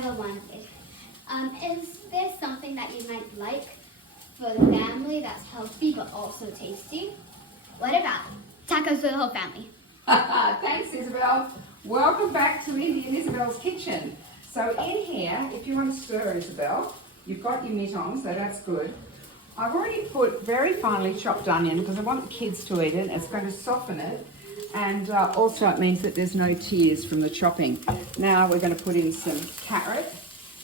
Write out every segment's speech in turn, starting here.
ever wanted. Is there something that you might like for the family that's healthy but also tasty? What about tacos for the whole family? Thanks, Isabel. Welcome back to Indian Isabel's kitchen. So in here, if you want to stir, Isabel, you've got your meat on, so that's good. I've already put very finely chopped onion because I want the kids to eat it. It's going to soften it, and also it means that there's no tears from the chopping. Now we're going to put in some carrot.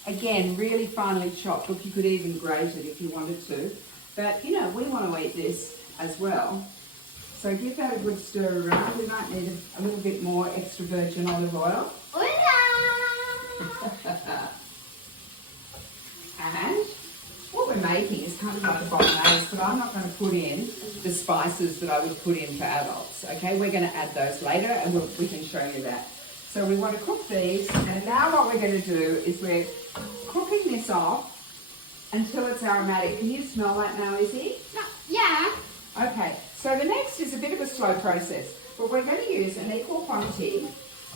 Again, really finely chopped. Look, you could even grate it if you wanted to. But, you know, we want to eat this as well. So give that a good stir around. We might need a little bit more extra virgin olive oil. And what we're making is kind of like a bolognese, but I'm not going to put in the spices that I would put in for adults. Okay, we're going to add those later, and we can show you that. So we want to cook these, and now what we're going to do is we're cooking this off until it's aromatic. Can you smell that now, Izzy? No. Yeah. Okay, so the next is a bit of a slow process, but we're going to use an equal quantity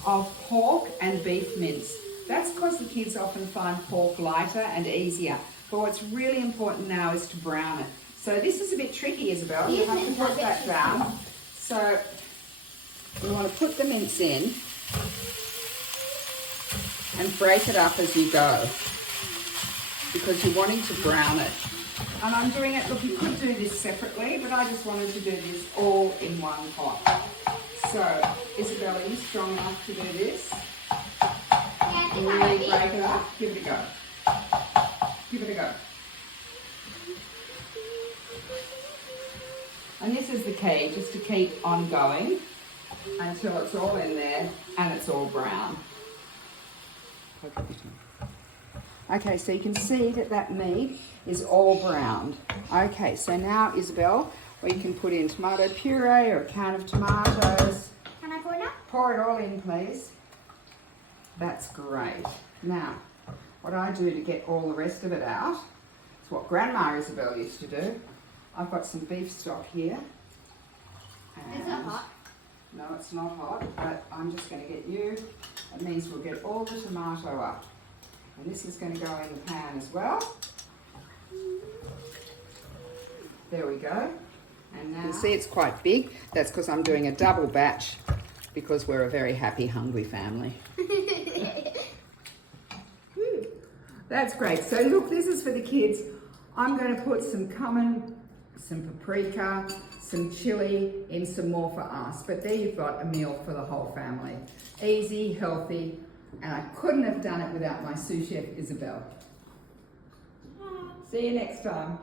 of pork and beef mince. That's because the kids often find pork lighter and easier. But what's really important now is to brown it. So this is a bit tricky, Isabel. You have to put that down. So we want to put the mince in and break it up as you go, because you're wanting to brown it. And I'm doing it, look, you could do this separately, but I just wanted to do this all in one pot. So, Isabel, are you strong enough to do this? Yeah, Really break it up. Give it a go. Give it a go. And this is the key, just to keep on going until it's all in there and it's all brown. Okay, so you can see that that meat is all browned. Okay, so now, Isabel, we can put in tomato puree or a can of tomatoes. Can I pour it out? Pour it all in, please. That's great. Now, what I do to get all the rest of it out is what Grandma Isabel used to do. I've got some beef stock here. Is it hot? No, it's not hot, but I'm just going to get you. That means we'll get all the tomato up. And this is going to go in the pan as well. There we go. And now you can see it's quite big. That's because I'm doing a double batch because we're a very happy, hungry family. That's great. So look, this is for the kids. I'm going to put some cumin, some paprika, some chili in, some more for us. But there you've got a meal for the whole family. Easy, healthy, and I couldn't have done it without my sous chef, Isabel. See you next time.